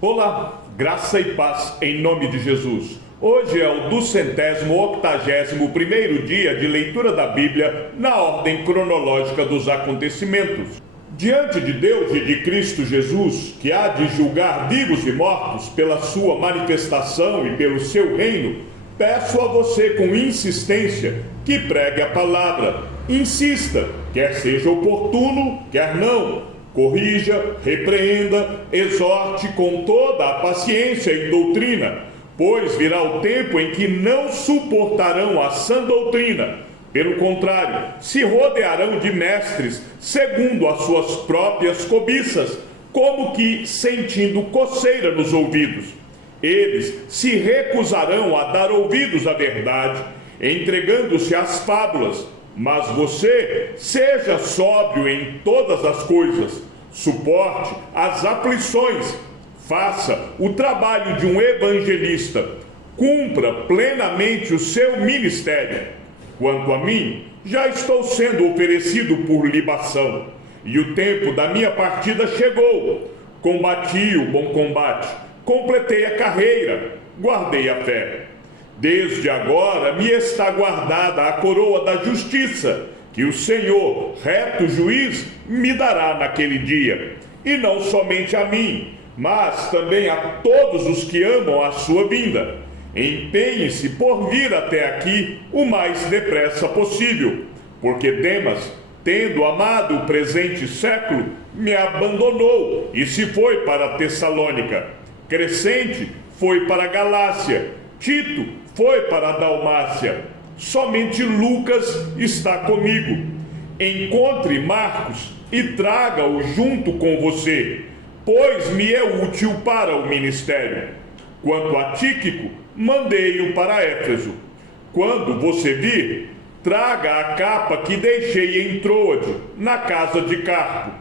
Olá, graça e paz em nome de Jesus. Hoje é o 281º dia de leitura da Bíblia na ordem cronológica dos acontecimentos. Diante de Deus e de Cristo Jesus, que há de julgar vivos e mortos pela sua manifestação e pelo seu reino, peço a você com insistência que pregue a palavra. Insista, quer seja oportuno, quer não. Corrija, repreenda, exorte com toda a paciência e doutrina, pois virá o tempo em que não suportarão a sã doutrina. Pelo contrário, se rodearão de mestres segundo as suas próprias cobiças, como que sentindo coceira nos ouvidos. Eles se recusarão a dar ouvidos à verdade, entregando-se às fábulas. Mas você seja sóbrio em todas as coisas, suporte as aflições, faça o trabalho de um evangelista, cumpra plenamente o seu ministério. Quanto a mim, já estou sendo oferecido por libação, e o tempo da minha partida chegou. Combati o bom combate, completei a carreira, guardei a fé. Desde agora me está guardada a coroa da justiça, que o Senhor, reto juiz, me dará naquele dia. E não somente a mim, mas também a todos os que amam a sua vinda. Empenhe-se por vir até aqui o mais depressa possível, porque Demas, tendo amado o presente século, me abandonou e se foi para Tessalônica. Crescente foi para a Galácia, Tito foi para a Dalmácia. Somente Lucas está comigo. Encontre Marcos e traga-o junto com você, pois me é útil para o ministério. Quanto a Tíquico, mandei-o para Éfeso. Quando você vir, traga a capa que deixei em Troade, na casa de Carpo.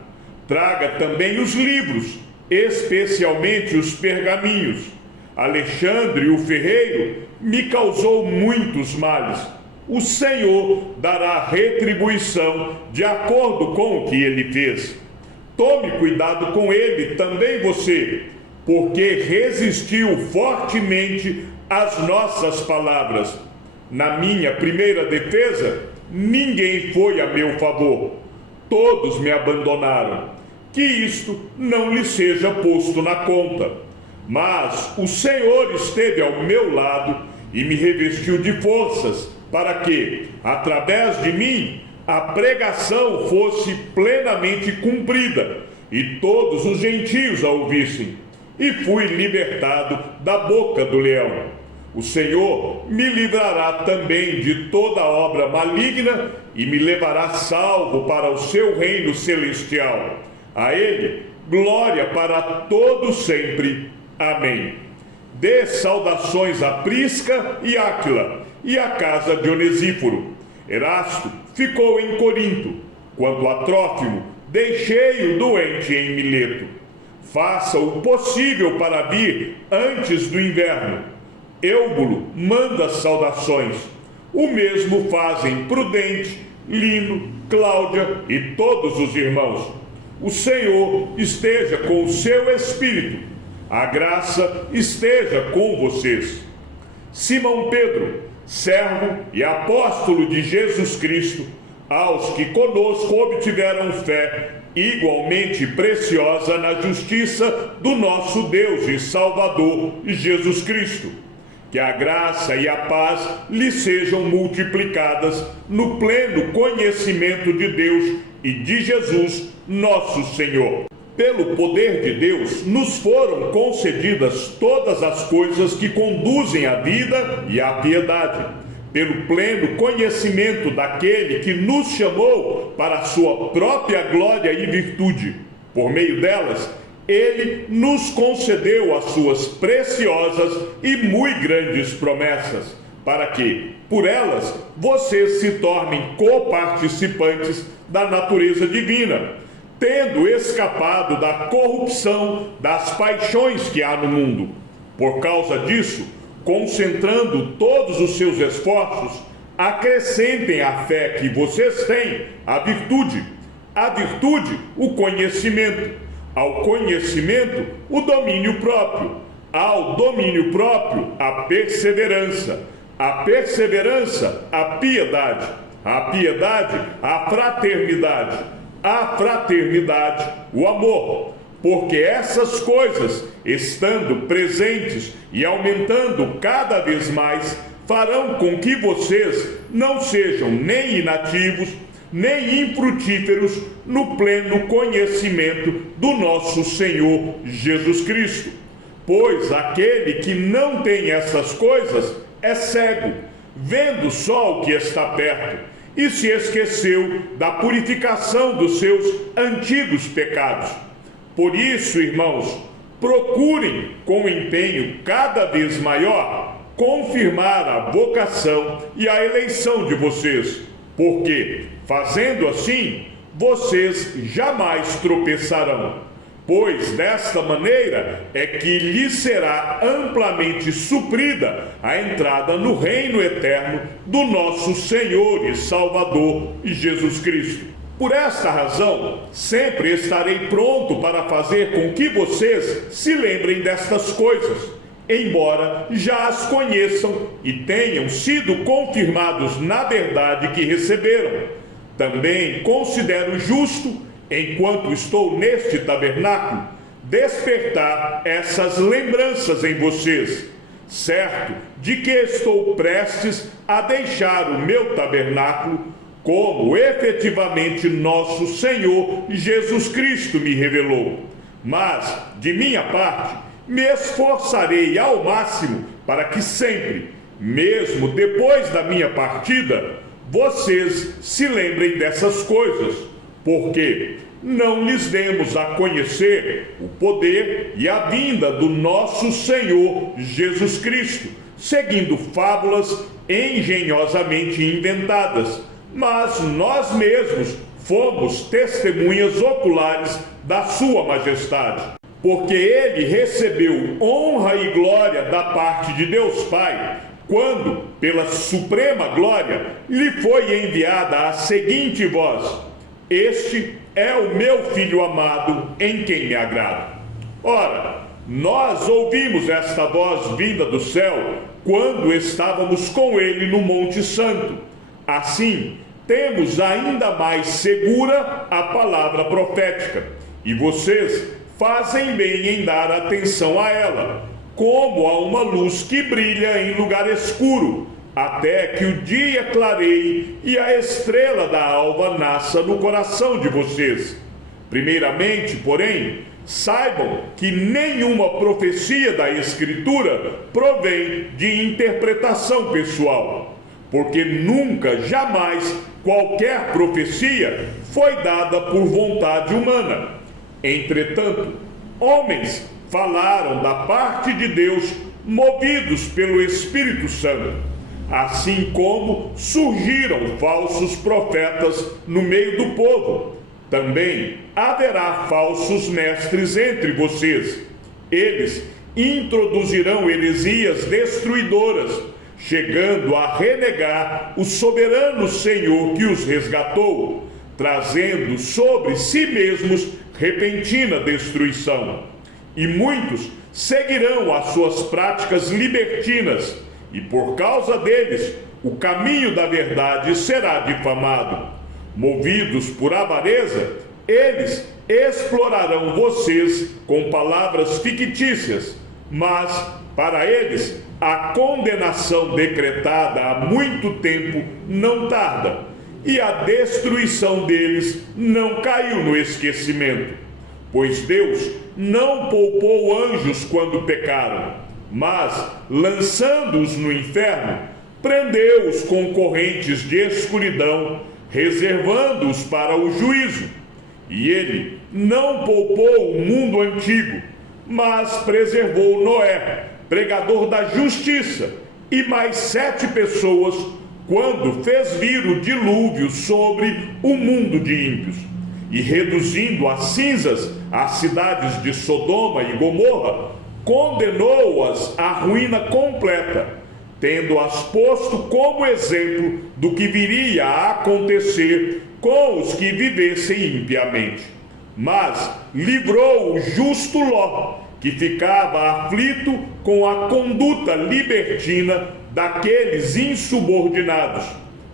Traga também os livros, especialmente os pergaminhos. Alexandre, o ferreiro, me causou muitos males. O Senhor dará retribuição de acordo com o que ele fez. Tome cuidado com ele também você, porque resistiu fortemente às nossas palavras. Na minha primeira defesa, ninguém foi a meu favor. Todos me abandonaram. Que isto não lhe seja posto na conta. Mas o Senhor esteve ao meu lado e me revestiu de forças, para que, através de mim, a pregação fosse plenamente cumprida, e todos os gentios a ouvissem. E fui libertado da boca do leão. O Senhor me livrará também de toda obra maligna e me levará salvo para o seu reino celestial. A Ele, glória para todos sempre. Amém. Dê saudações a Prisca e Áquila e à casa de Onesíforo. Erasto ficou em Corinto. Quanto a Trófimo, deixei-o doente em Mileto. Faça o possível para vir antes do inverno. Eúbulo manda saudações. O mesmo fazem Prudente, Lino, Cláudia e todos os irmãos. O Senhor esteja com o seu espírito. A graça esteja com vocês. Simão Pedro, servo e apóstolo de Jesus Cristo, aos que conosco obtiveram fé igualmente preciosa na justiça do nosso Deus e Salvador Jesus Cristo. Que a graça e a paz lhe sejam multiplicadas no pleno conhecimento de Deus e de Jesus, nosso Senhor. Pelo poder de Deus, nos foram concedidas todas as coisas que conduzem à vida e à piedade, pelo pleno conhecimento daquele que nos chamou para a sua própria glória e virtude. Por meio delas, ele nos concedeu as suas preciosas e muito grandes promessas, para que, por elas, vocês se tornem coparticipantes da natureza divina, tendo escapado da corrupção das paixões que há no mundo. Por causa disso, concentrando todos os seus esforços, acrescentem à fé que vocês têm a virtude, o conhecimento, ao conhecimento, o domínio próprio, ao domínio próprio, a perseverança, a piedade, a piedade, a fraternidade, o amor. Porque essas coisas, estando presentes e aumentando cada vez mais, farão com que vocês não sejam nem inativos, nem infrutíferos no pleno conhecimento do nosso Senhor Jesus Cristo. Pois aquele que não tem essas coisas é cego, vendo só o que está perto, e se esqueceu da purificação dos seus antigos pecados. Por isso, irmãos, procurem com empenho cada vez maior confirmar a vocação e a eleição de vocês, porque, fazendo assim, vocês jamais tropeçarão. Pois desta maneira é que lhe será amplamente suprida a entrada no reino eterno do nosso Senhor e Salvador Jesus Cristo. Por esta razão, sempre estarei pronto para fazer com que vocês se lembrem destas coisas, embora já as conheçam e tenham sido confirmados na verdade que receberam. Também considero justo, enquanto estou neste tabernáculo, despertar essas lembranças em vocês, certo de que estou prestes a deixar o meu tabernáculo, como efetivamente nosso Senhor Jesus Cristo me revelou. Mas, de minha parte, me esforçarei ao máximo para que sempre, mesmo depois da minha partida, vocês se lembrem dessas coisas, porque não lhes demos a conhecer o poder e a vinda do nosso Senhor Jesus Cristo, seguindo fábulas engenhosamente inventadas, mas nós mesmos fomos testemunhas oculares da sua majestade, porque ele recebeu honra e glória da parte de Deus Pai, quando, pela suprema glória, lhe foi enviada a seguinte voz: este é o meu Filho amado, em quem me agrado. Ora, nós ouvimos esta voz vinda do céu quando estávamos com ele no Monte Santo. Assim, temos ainda mais segura a palavra profética, e vocês fazem bem em dar atenção a ela, como a uma luz que brilha em lugar escuro, até que o dia clareie e a estrela da alva nasça no coração de vocês. Primeiramente, porém, saibam que nenhuma profecia da Escritura provém de interpretação pessoal, porque nunca, jamais, qualquer profecia foi dada por vontade humana. Entretanto, homens falaram da parte de Deus, movidos pelo Espírito Santo, assim como surgiram falsos profetas no meio do povo. Também haverá falsos mestres entre vocês. Eles introduzirão heresias destruidoras, chegando a renegar o soberano Senhor que os resgatou, trazendo sobre si mesmos repentina destruição. E muitos seguirão as suas práticas libertinas, e por causa deles o caminho da verdade será difamado. Movidos por avareza, eles explorarão vocês com palavras fictícias, mas para eles a condenação decretada há muito tempo não tarda, e a destruição deles não caiu no esquecimento, pois Deus não poupou anjos quando pecaram, mas, lançando-os no inferno, prendeu-os com correntes de escuridão, reservando-os para o juízo. E ele não poupou o mundo antigo, mas preservou Noé, pregador da justiça, e mais 7 pessoas, quando fez vir o dilúvio sobre o mundo de ímpios, e reduzindo a cinzas as cidades de Sodoma e Gomorra, condenou-as à ruína completa, tendo-as posto como exemplo do que viria a acontecer com os que vivessem impiamente. mas livrou o justo Ló, que ficava aflito com a conduta libertina daqueles insubordinados,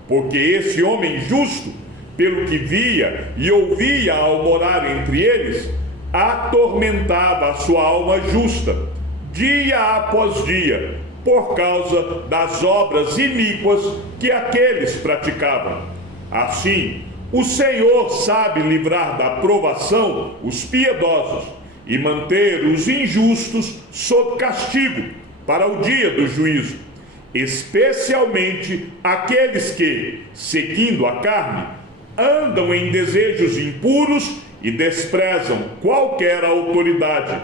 porque esse homem justo, pelo que via e ouvia ao morar entre eles, atormentava a sua alma justa, dia após dia, por causa das obras iníquas que aqueles praticavam. Assim, o Senhor sabe livrar da provação os piedosos e manter os injustos sob castigo para o dia do juízo, especialmente aqueles que, seguindo a carne, andam em desejos impuros e desprezam qualquer autoridade.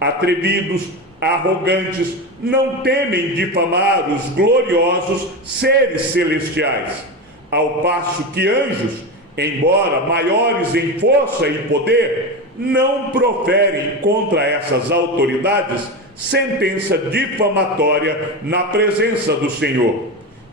Atrevidos, arrogantes, não temem difamar os gloriosos seres celestiais, ao passo que anjos, embora maiores em força e poder, não proferem contra essas autoridades sentença difamatória na presença do Senhor.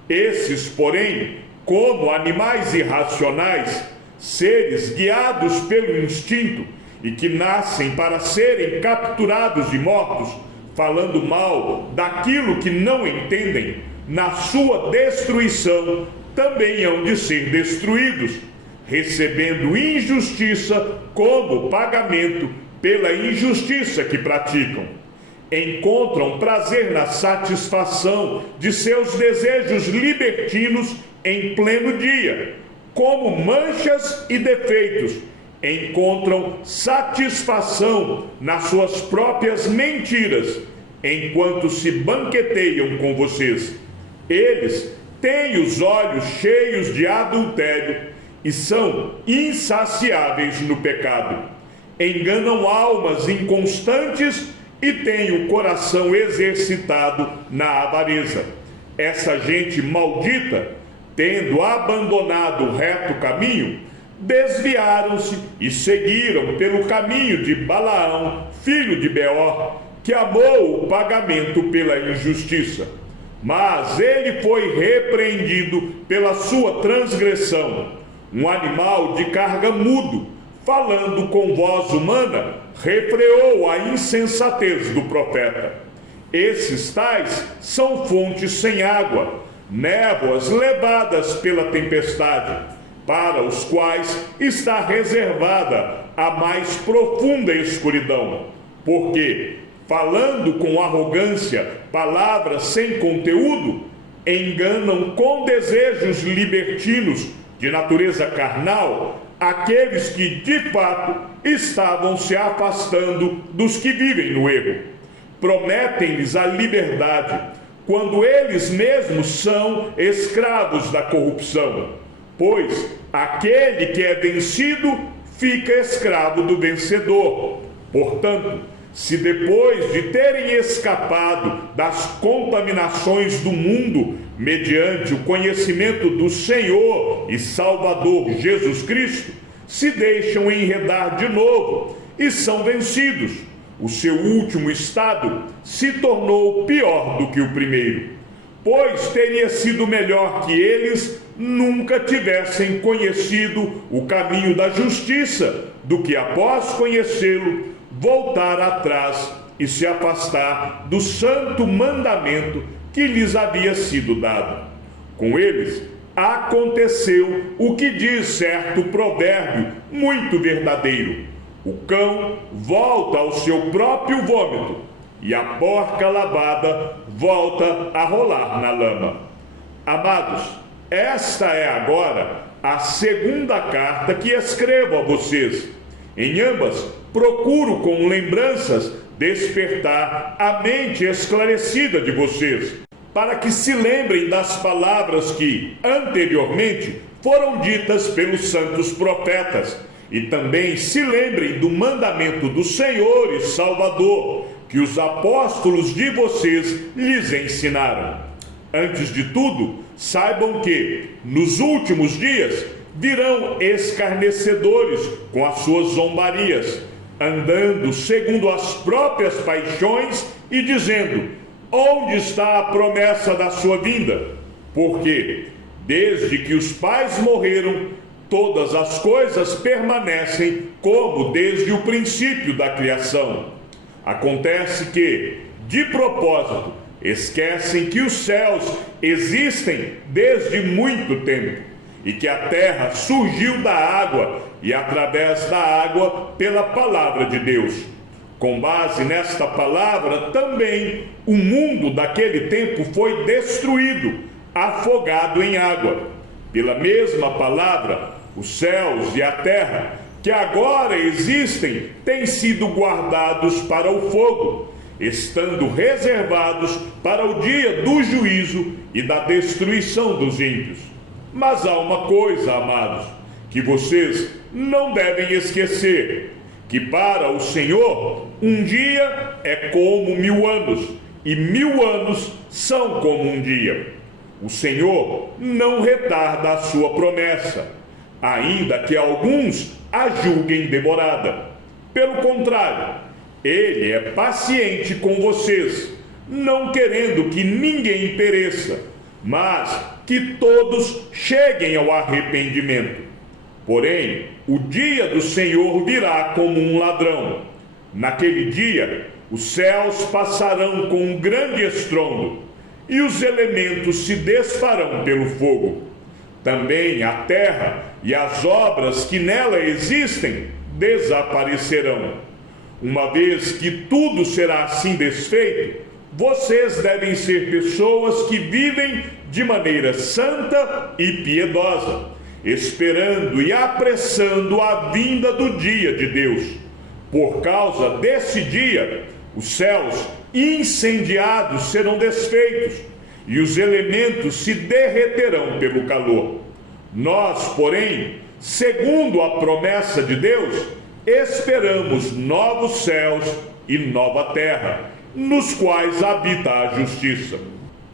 Esses, porém, como animais irracionais, seres guiados pelo instinto e que nascem para serem capturados e mortos, falando mal daquilo que não entendem, na sua destruição também hão de ser destruídos, recebendo injustiça como pagamento pela injustiça que praticam. Encontram prazer na satisfação de seus desejos libertinos em pleno dia, como manchas e defeitos. Encontram satisfação nas suas próprias mentiras, enquanto se banqueteiam com vocês. Eles têm os olhos cheios de adultério e são insaciáveis no pecado. Enganam almas inconstantes e têm o coração exercitado na avareza. Essa gente maldita, tendo abandonado o reto caminho, desviaram-se e seguiram pelo caminho de Balaão, filho de Beor, que amou o pagamento pela injustiça. Mas ele foi repreendido pela sua transgressão. Um animal de carga mudo, falando com voz humana, refreou a insensatez do profeta. Esses tais são fontes sem água, névoas levadas pela tempestade, para os quais está reservada a mais profunda escuridão, porque, falando com arrogância palavras sem conteúdo, enganam com desejos libertinos de natureza carnal aqueles que de fato estavam se afastando dos que vivem no erro. Prometem-lhes a liberdade, quando eles mesmos são escravos da corrupção, pois aquele que é vencido fica escravo do vencedor. Portanto, se depois de terem escapado das contaminações do mundo, mediante o conhecimento do Senhor e Salvador Jesus Cristo, se deixam enredar de novo e são vencidos, o seu último estado se tornou pior do que o primeiro, pois teria sido melhor que eles nunca tivessem conhecido o caminho da justiça, do que após conhecê-lo, voltar atrás e se afastar do santo mandamento que lhes havia sido dado. Com eles aconteceu o que diz certo provérbio muito verdadeiro: o cão volta ao seu próprio vômito, e a porca lavada volta a rolar na lama. Amados, esta é agora a segunda carta que escrevo a vocês. Em ambas, procuro com lembranças despertar a mente esclarecida de vocês, para que se lembrem das palavras que anteriormente foram ditas pelos santos profetas, e também se lembrem do mandamento do Senhor e Salvador, que os apóstolos de vocês lhes ensinaram. Antes de tudo, saibam que, nos últimos dias, virão escarnecedores com as suas zombarias, andando segundo as próprias paixões e dizendo: onde está a promessa da sua vinda? Porque, desde que os pais morreram, todas as coisas permanecem como desde o princípio da criação. Acontece que, de propósito, esquecem que os céus existem desde muito tempo e que a terra surgiu da água e através da água pela palavra de Deus. Com base nesta palavra, também o mundo daquele tempo foi destruído, afogado em água. Pela mesma palavra, os céus e a terra, que agora existem, têm sido guardados para o fogo, estando reservados para o dia do juízo e da destruição dos ímpios. Mas há uma coisa, amados, que vocês não devem esquecer, que para o Senhor um dia é como 1000 anos, e 1000 anos são como um dia. O Senhor não retarda a sua promessa, ainda que alguns a julguem demorada. Pelo contrário, Ele é paciente com vocês, não querendo que ninguém pereça, mas que todos cheguem ao arrependimento. Porém, o dia do Senhor virá como um ladrão. Naquele dia, os céus passarão com um grande estrondo, e os elementos se desfarão pelo fogo. Também a terra e as obras que nela existem desaparecerão. Uma vez que tudo será assim desfeito, vocês devem ser pessoas que vivem de maneira santa e piedosa, esperando e apressando a vinda do dia de Deus. Por causa desse dia, os céus incendiados serão desfeitos e os elementos se derreterão pelo calor. Nós, porém, segundo a promessa de Deus, esperamos novos céus e nova terra, nos quais habita a justiça.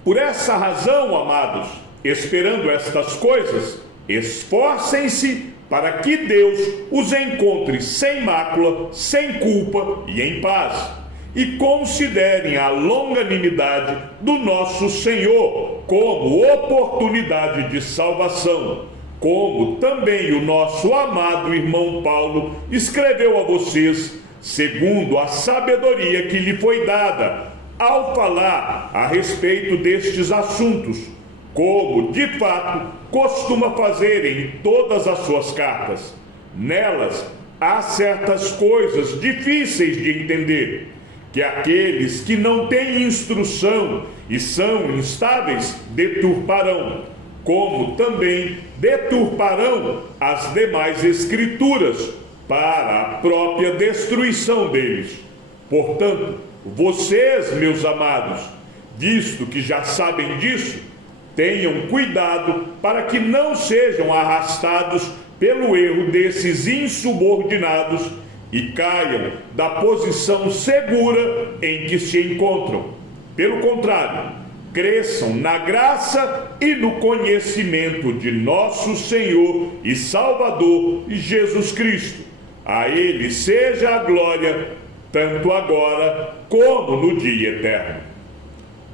Por essa razão, amados, esperando estas coisas, esforcem-se para que Deus os encontre sem mácula, sem culpa e em paz. E considerem a longanimidade do nosso Senhor como oportunidade de salvação, como também o nosso amado irmão Paulo escreveu a vocês, segundo a sabedoria que lhe foi dada, ao falar a respeito destes assuntos, como de fato costuma fazer em todas as suas cartas. Nelas há certas coisas difíceis de entender, que aqueles que não têm instrução e são instáveis deturparão, como também deturparão as demais escrituras para a própria destruição deles. Portanto, vocês, meus amados, visto que já sabem disso, tenham cuidado para que não sejam arrastados pelo erro desses insubordinados e caiam da posição segura em que se encontram. Pelo contrário, cresçam na graça e no conhecimento de nosso Senhor e Salvador Jesus Cristo. A Ele seja a glória, tanto agora como no dia eterno.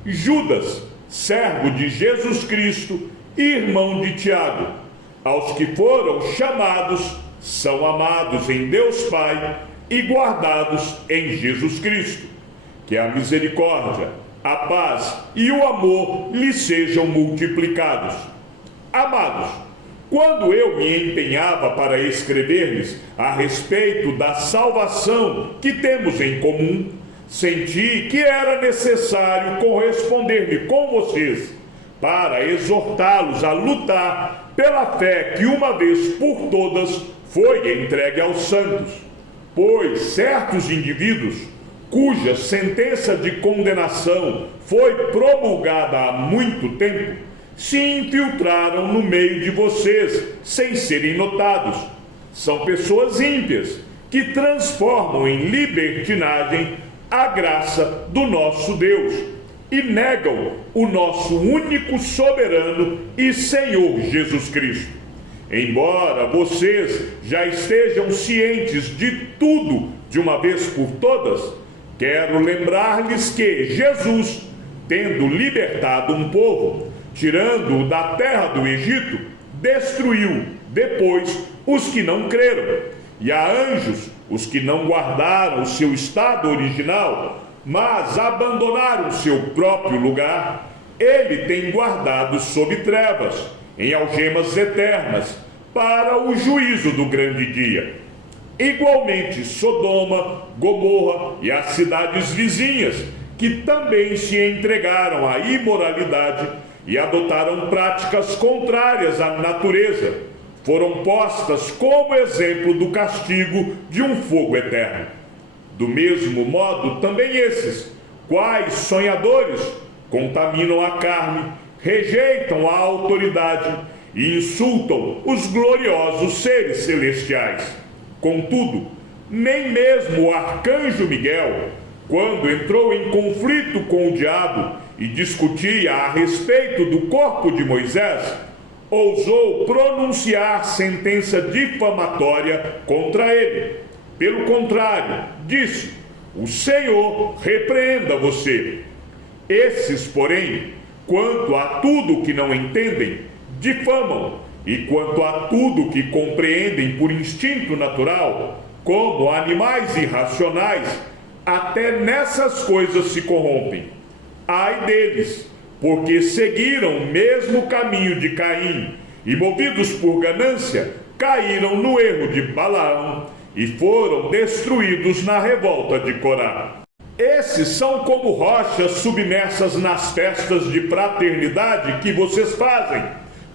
Judas, servo de Jesus Cristo, irmão de Tiago, aos que foram chamados, são amados em Deus Pai e guardados em Jesus Cristo. Que a misericórdia, a paz e o amor lhes sejam multiplicados. Amados, quando eu me empenhava para escrever-lhes a respeito da salvação que temos em comum, senti que era necessário corresponder-me com vocês, para exortá-los a lutar pela fé que uma vez por todas foi entregue aos santos. Pois certos indivíduos, cuja sentença de condenação foi promulgada há muito tempo, se infiltraram no meio de vocês, sem serem notados. São pessoas ímpias, que transformam em libertinagem a graça do nosso Deus e negam o nosso único soberano e Senhor Jesus Cristo. Embora vocês já estejam cientes de tudo de uma vez por todas, quero lembrar-lhes que Jesus, tendo libertado um povo, tirando-o da terra do Egito, destruiu depois os que não creram, e a anjos os que não guardaram o seu estado original, mas abandonaram seu próprio lugar. Ele tem guardado sob trevas, em algemas eternas, para o juízo do grande dia. Igualmente Sodoma, Gomorra e as cidades vizinhas, que também se entregaram à imoralidade e adotaram práticas contrárias à natureza, foram postas como exemplo do castigo de um fogo eterno. Do mesmo modo, também esses, quais sonhadores, contaminam a carne, rejeitam a autoridade e insultam os gloriosos seres celestiais. Contudo, nem mesmo o arcanjo Miguel, quando entrou em conflito com o diabo e discutia a respeito do corpo de Moisés, ousou pronunciar sentença difamatória contra ele. Pelo contrário, disse: o Senhor repreenda você. Esses, porém, quanto a tudo que não entendem, difamam, e quanto a tudo que compreendem por instinto natural, como animais irracionais, até nessas coisas se corrompem. Ai deles, porque seguiram o mesmo caminho de Caim, e movidos por ganância, caíram no erro de Balaão, e foram destruídos na revolta de Corá. Esses são como rochas submersas nas festas de fraternidade que vocês fazem,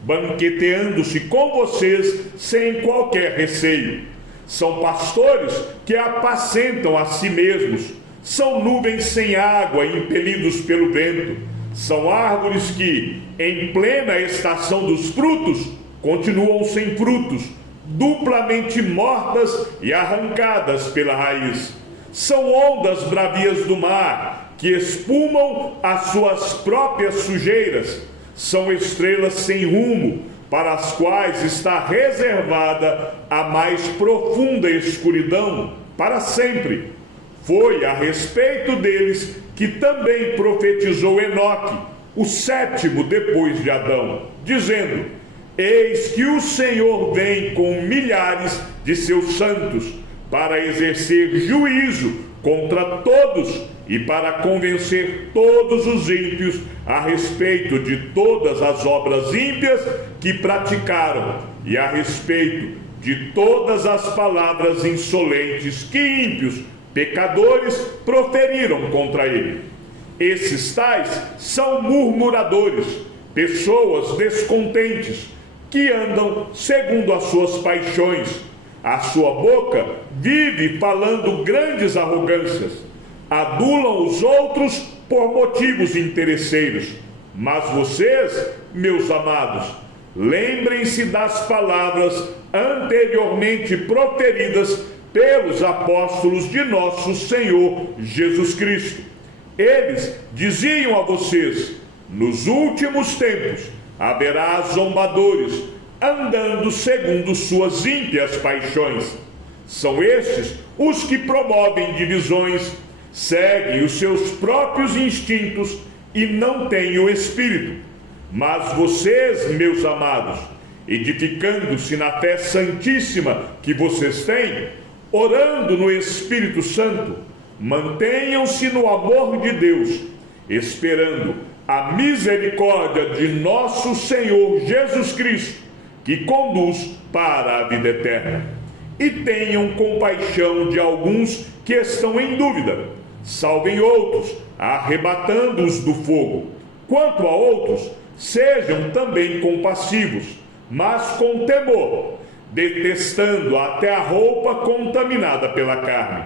banqueteando-se com vocês sem qualquer receio. São pastores que apacentam a si mesmos, são nuvens sem água impelidos pelo vento, são árvores que, em plena estação dos frutos, continuam sem frutos, duplamente mortas e arrancadas pela raiz. São ondas bravias do mar, que espumam as suas próprias sujeiras. São estrelas sem rumo, para as quais está reservada a mais profunda escuridão para sempre. Foi a respeito deles que também profetizou Enoque, o sétimo depois de Adão, dizendo: eis que o Senhor vem com milhares de seus santos, para exercer juízo contra todos e para convencer todos os ímpios a respeito de todas as obras ímpias que praticaram e a respeito de todas as palavras insolentes que ímpios, pecadores, proferiram contra ele. Esses tais são murmuradores, pessoas descontentes, que andam segundo as suas paixões. A sua boca vive falando grandes arrogâncias. Adulam os outros por motivos interesseiros. Mas vocês, meus amados, lembrem-se das palavras anteriormente proferidas pelos apóstolos de nosso Senhor Jesus Cristo. Eles diziam a vocês: nos últimos tempos haverá zombadores, andando segundo suas ímpias paixões. São estes os que promovem divisões, seguem os seus próprios instintos e não têm o Espírito. Mas vocês, meus amados, edificando-se na fé santíssima que vocês têm, orando no Espírito Santo, mantenham-se no amor de Deus, esperando a misericórdia de nosso Senhor Jesus Cristo, que conduz para a vida eterna. E tenham compaixão de alguns que estão em dúvida. Salvem outros, arrebatando-os do fogo. Quanto a outros, sejam também compassivos, mas com temor, detestando até a roupa contaminada pela carne.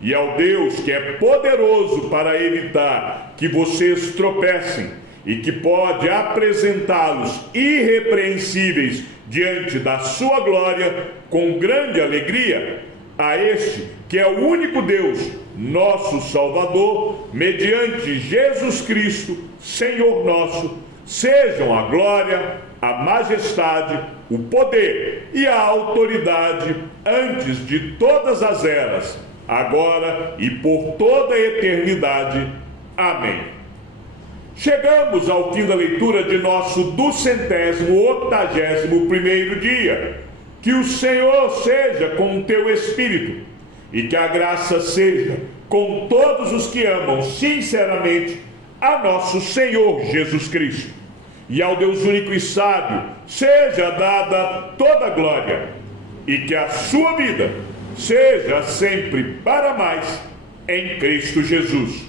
E ao Deus que é poderoso para evitar que vocês tropecem e que pode apresentá-los irrepreensíveis diante da sua glória com grande alegria, a este que é o único Deus, nosso Salvador, mediante Jesus Cristo, Senhor nosso, sejam a glória, a majestade, o poder e a autoridade antes de todas as eras, agora e por toda a eternidade. Amém. Chegamos ao fim da leitura de nosso 281º dia. Que o Senhor seja com o teu espírito e que a graça seja com todos os que amam sinceramente a nosso Senhor Jesus Cristo. E ao Deus único e sábio seja dada toda a glória e que a sua vida seja sempre para mais em Cristo Jesus.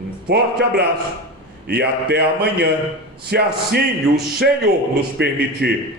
Um forte abraço e até amanhã, se assim o Senhor nos permitir.